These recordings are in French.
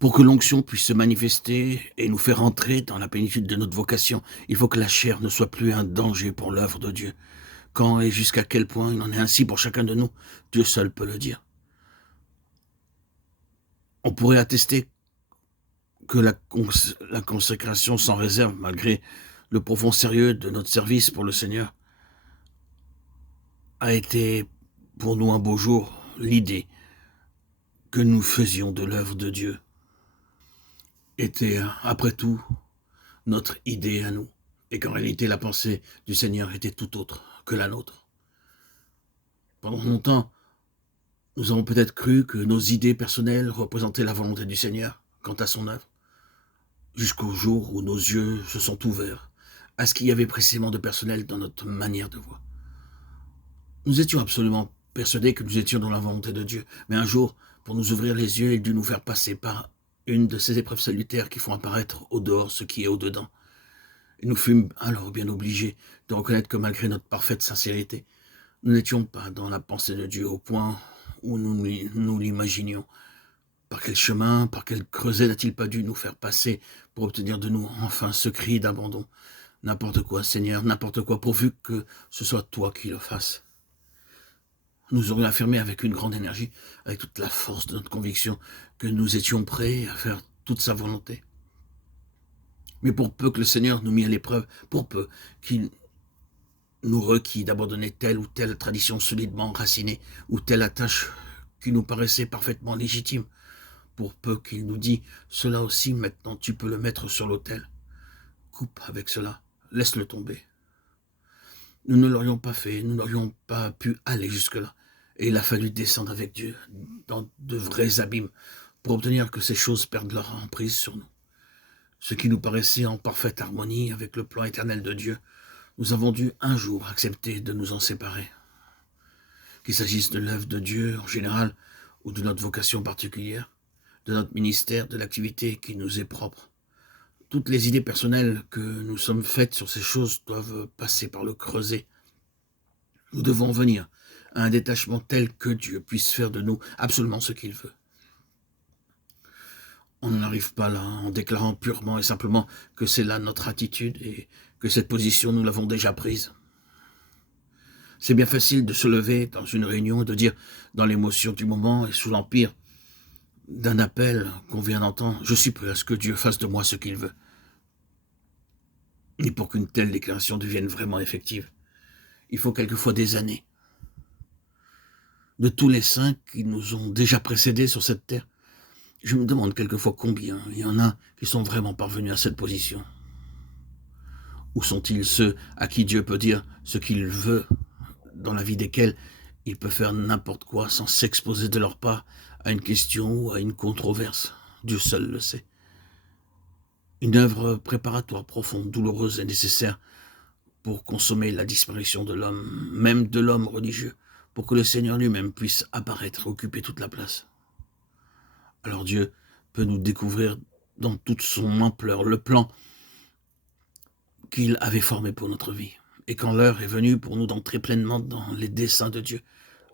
Pour que l'onction puisse se manifester et nous faire entrer dans la plénitude de notre vocation, il faut que la chair ne soit plus un danger pour l'œuvre de Dieu. Quand et jusqu'à quel point il en est ainsi pour chacun de nous, Dieu seul peut le dire. On pourrait attester que la consécration sans réserve, malgré le profond sérieux de notre service pour le Seigneur, a été pour nous un beau jour l'idée que nous faisions de l'œuvre de Dieu. Était, après tout, notre idée à nous, et qu'en réalité la pensée du Seigneur était tout autre que la nôtre. Pendant longtemps, nous avons peut-être cru que nos idées personnelles représentaient la volonté du Seigneur quant à son œuvre, jusqu'au jour où nos yeux se sont ouverts à ce qu'il y avait précisément de personnel dans notre manière de voir. Nous étions absolument persuadés que nous étions dans la volonté de Dieu, mais un jour, pour nous ouvrir les yeux, il dut nous faire passer par une de ces épreuves salutaires qui font apparaître au dehors ce qui est au dedans. Et nous fûmes alors bien obligés de reconnaître que malgré notre parfaite sincérité, nous n'étions pas dans la pensée de Dieu au point où nous l'imaginions. Par quel chemin, par quel creuset n'a-t-il pas dû nous faire passer pour obtenir de nous enfin ce cri d'abandon? N'importe quoi, Seigneur, n'importe quoi, pourvu que ce soit toi qui le fasses. Nous aurions affirmé avec une grande énergie, avec toute la force de notre conviction, que nous étions prêts à faire toute sa volonté. Mais pour peu que le Seigneur nous mit à l'épreuve, pour peu qu'il nous requis d'abandonner telle ou telle tradition solidement enracinée, ou telle attache qui nous paraissait parfaitement légitime, pour peu qu'il nous dit « Cela aussi, maintenant, tu peux le mettre sur l'autel. Coupe avec cela, laisse-le tomber. » Nous ne l'aurions pas fait, nous n'aurions pas pu aller jusque-là. Et il a fallu descendre avec Dieu dans de vrais abîmes pour obtenir que ces choses perdent leur emprise sur nous. Ce qui nous paraissait en parfaite harmonie avec le plan éternel de Dieu, nous avons dû un jour accepter de nous en séparer. Qu'il s'agisse de l'œuvre de Dieu en général ou de notre vocation particulière, de notre ministère, de l'activité qui nous est propre. Toutes les idées personnelles que nous sommes faites sur ces choses doivent passer par le creuset. Nous devons venir à un détachement tel que Dieu puisse faire de nous absolument ce qu'il veut. On n'arrive pas là en déclarant purement et simplement que c'est là notre attitude et que cette position nous l'avons déjà prise. C'est bien facile de se lever dans une réunion et de dire, dans l'émotion du moment et sous l'empire d'un appel qu'on vient d'entendre, je suis prêt à ce que Dieu fasse de moi ce qu'il veut. Et pour qu'une telle déclaration devienne vraiment effective, il faut quelquefois des années. De tous les saints qui nous ont déjà précédés sur cette terre, je me demande quelquefois combien il y en a qui sont vraiment parvenus à cette position. Où sont-ils ceux à qui Dieu peut dire ce qu'il veut, dans la vie desquels il peut faire n'importe quoi sans s'exposer de leur part à une question ou à une controverse? Dieu seul le sait. Une œuvre préparatoire profonde, douloureuse et nécessaire pour consommer la disparition de l'homme, même de l'homme religieux, pour que le Seigneur lui-même puisse apparaître et occuper toute la place. Alors Dieu peut nous découvrir dans toute son ampleur le plan qu'il avait formé pour notre vie. Et quand l'heure est venue pour nous d'entrer pleinement dans les desseins de Dieu,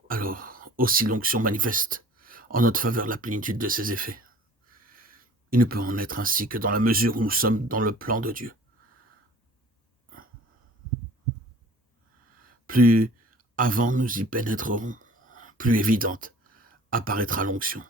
alors aussi l'onction manifeste en notre faveur la plénitude de ses effets. Il ne peut en être ainsi que dans la mesure où nous sommes dans le plan de Dieu. Plus avant nous y pénétrerons, plus évidente apparaîtra l'onction.